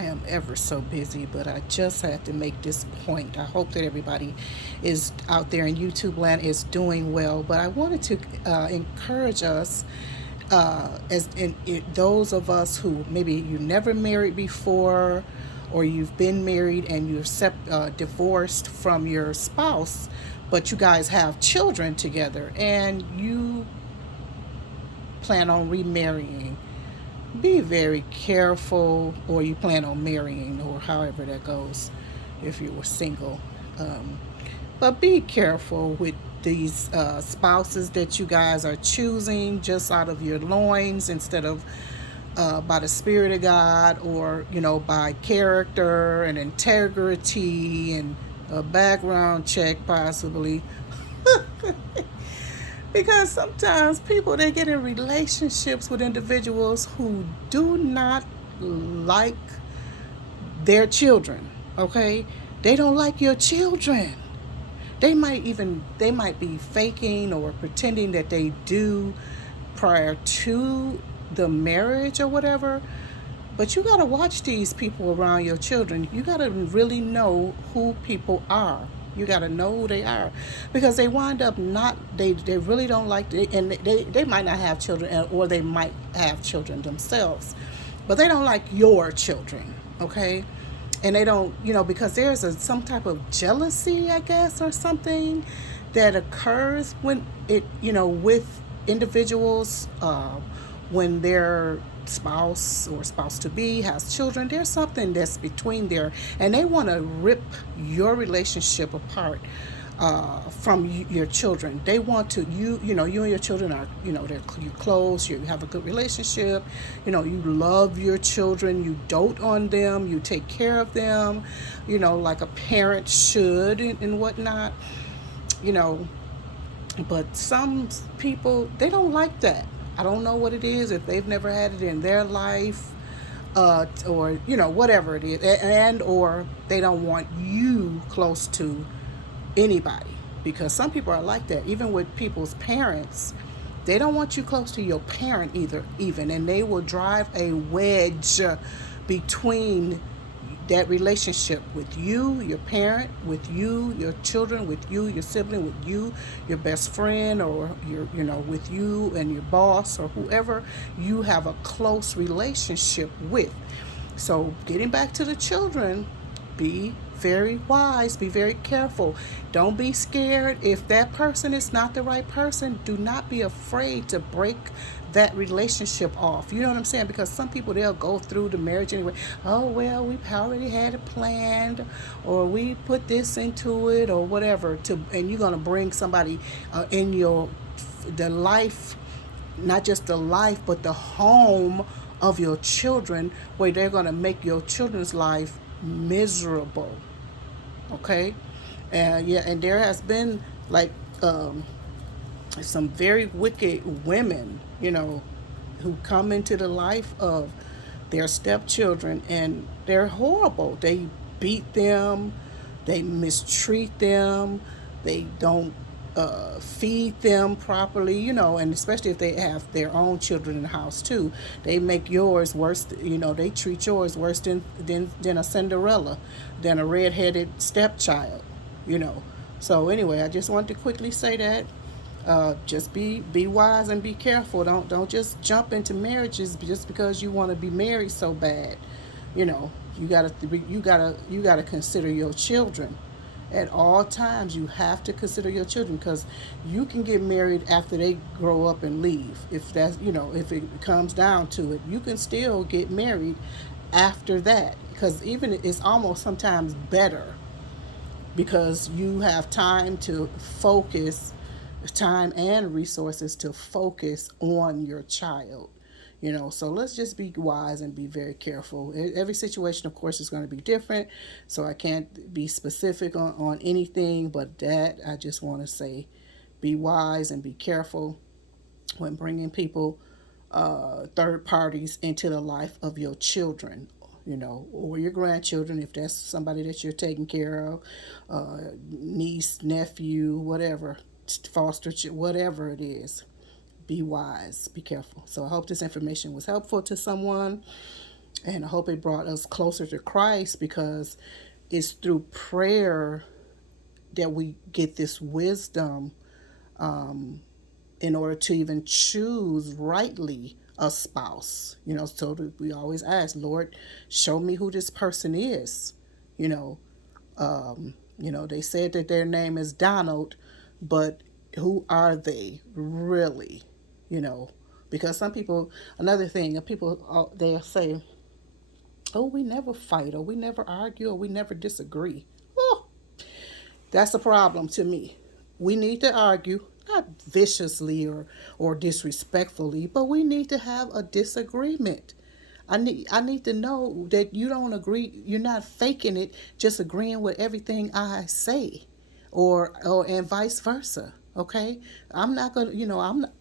I am ever so busy, but I just had to make this point. I hope that everybody is out there in YouTube land is doing well. But I wanted to encourage us, those of us who maybe you never married before, or you've been married and you're divorced from your spouse, but you guys have children together and you plan on remarrying. Be very careful, or you plan on marrying, or however that goes if you were single. Um, but be careful with these spouses that you guys are choosing just out of your loins instead of by the Spirit of God, or, by character and integrity and a background check, possibly. Because sometimes people, they get in relationships with individuals who do not like their children, okay? They don't like your children. They might be faking or pretending that they do prior to the marriage or whatever. But you got to watch these people around your children. You got to really know who people are. You got to know who they are, because they wind up not, they really don't like, and they might not have children, or they might have children themselves, but they don't like your children, okay? And they don't, because there's some type of jealousy, I guess, or something that occurs when with individuals, when their spouse or spouse to be has children. There's something that's between there, and they want to rip your relationship apart from your children. They want to, you and your children are, you close, you have a good relationship, you love your children, you dote on them, you take care of them, like a parent should, and whatnot, you know. But some people, they don't like that. I don't know what it is, if they've never had it in their life, or whatever it is, and or they don't want you close to anybody, because some people are like that. Even with people's parents, they don't want you close to your parent either, even, and they will drive a wedge between that relationship with you, your parent, with you, your children, with you, your sibling, with you, your best friend, or with you and your boss, or whoever you have a close relationship with. So, getting back to the children, be very wise, be very careful. Don't be scared. If that person is not the right person, do not be afraid to break that relationship off. You know what I'm saying? Because some people, they'll go through the marriage anyway. Oh, well, we've already had it planned, or we put this into it, or whatever. And you're going to bring somebody in the life, not just the life, but the home of your children, where they're going to make your children's life miserable. Okay. Yeah, and there has been, like, some very wicked women, who come into the life of their stepchildren, and they're horrible. They beat them, they mistreat them, they don't feed them properly, and especially if they have their own children in the house too. They make yours worse, they treat yours worse than a Cinderella, than a redheaded stepchild, you know. So anyway, I just wanted to quickly say that. Just be wise and be careful. Don't just jump into marriages just because you want to be married so bad. You know, you gotta consider your children at all times. You have to consider your children, because you can get married after they grow up and leave. If that's, if it comes down to it, you can still get married after that, because even it's almost sometimes better, because you have time and resources to focus on your child. So let's just be wise and be very careful. Every situation, of course, is going to be different, so I can't be specific on anything, but that I just want to say, be wise and be careful when bringing people, third parties, into the life of your children, or your grandchildren, if that's somebody that you're taking care of, niece, nephew, whatever, foster, whatever it is. Be wise, be careful. So I hope this information was helpful to someone. And I hope it brought us closer to Christ, because it's through prayer that we get this wisdom, in order to even choose rightly a spouse. So that we always ask, Lord, show me who this person is. You know, they said that their name is Donald, but who are they really? You know, because some people, another thing, people they'll say, "Oh, we never fight, or we never argue, or we never disagree." Oh, that's a problem to me. We need to argue, not viciously or disrespectfully, but we need to have a disagreement. I need to know that you don't agree. You're not faking it, just agreeing with everything I say, or and vice versa. Okay, I'm not gonna.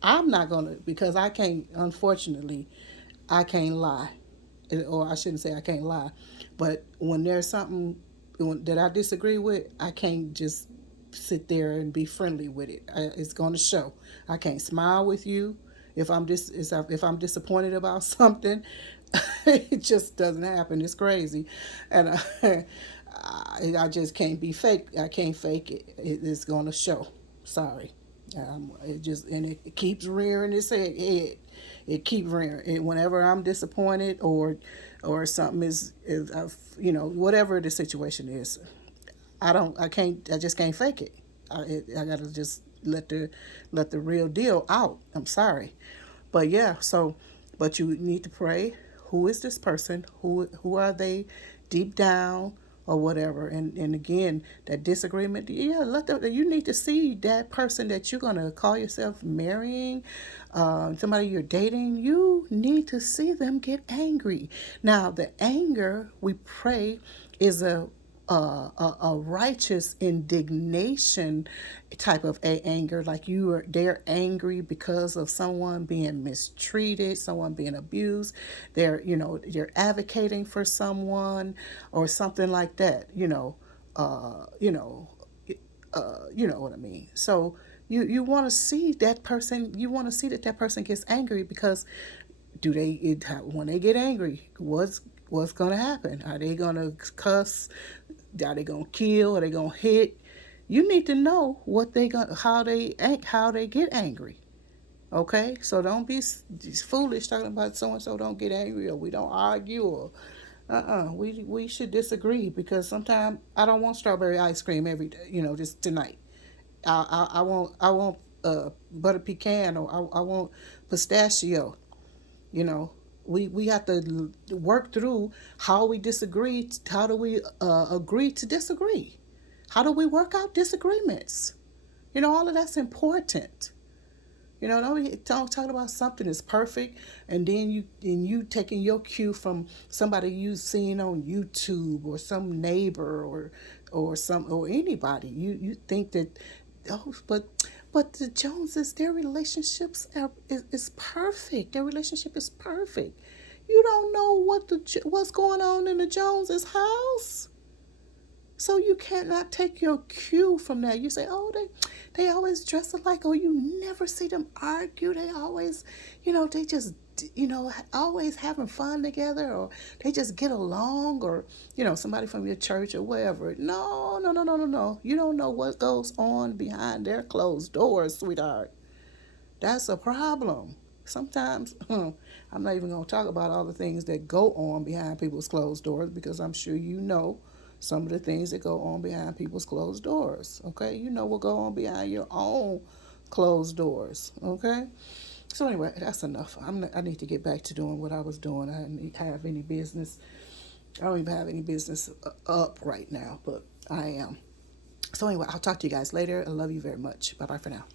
I'm not gonna, because I can't. Unfortunately, I can't lie, or I shouldn't say I can't lie, but when there's something that I disagree with, I can't just sit there and be friendly with it. It's going to show. I can't smile with you if I'm disappointed about something. It just doesn't happen. It's crazy, and I just can't be fake. I can't fake it. It's going to show. Sorry. It keeps rearing its head. It keeps rearing. Whenever I'm disappointed, or something is whatever the situation is, I just can't fake it. I gotta just let the real deal out. I'm sorry, but yeah. But you need to pray. Who is this person? Who are they, deep down, or whatever? And again, that disagreement. Yeah, you need to see that person that you're gonna call yourself marrying, somebody you're dating. You need to see them get angry. Now, the anger we pray is a righteous indignation type of anger, like they're angry because of someone being mistreated, someone being abused. They're advocating for someone, or something like that. Uh, you know, you know what I mean. So you want to see that person. You want to see that person gets angry, because when they get angry, what's gonna happen? Are they gonna cuss? Are they gonna kill? Are they gonna hit? You need to know what they gonna how they get angry. Okay, so don't be foolish talking about so and so don't get angry, or we don't argue, or we should disagree, because sometimes I don't want strawberry ice cream every day. Just tonight. I want butter pecan, or I want pistachio. You know, we have to work through how we disagree. How do we agree to disagree? How do we work out disagreements? All of that's important. Don't talk about something that's perfect, and then you taking your cue from somebody you seen on YouTube, or some neighbor, or anybody. You think that, oh, but the Joneses, their relationships is perfect. Their relationship is perfect. You don't know what's going on in the Joneses' house. So you cannot take your cue from that. You say, oh, they always dress alike. Oh, you never see them argue. They always, they just, always having fun together, or they just get along, or, somebody from your church or wherever. No, no, no, no, no, no. You don't know what goes on behind their closed doors, sweetheart. That's a problem. Sometimes, I'm not even going to talk about all the things that go on behind people's closed doors, because I'm sure you know some of the things that go on behind people's closed doors. Okay, you know what go on behind your own closed doors. Okay, so anyway, that's enough. I need to get back to doing what I was doing. I didn't have any business. I don't even have any business up right now, but I am. So anyway, I'll talk to you guys later. I love you very much. Bye bye for now.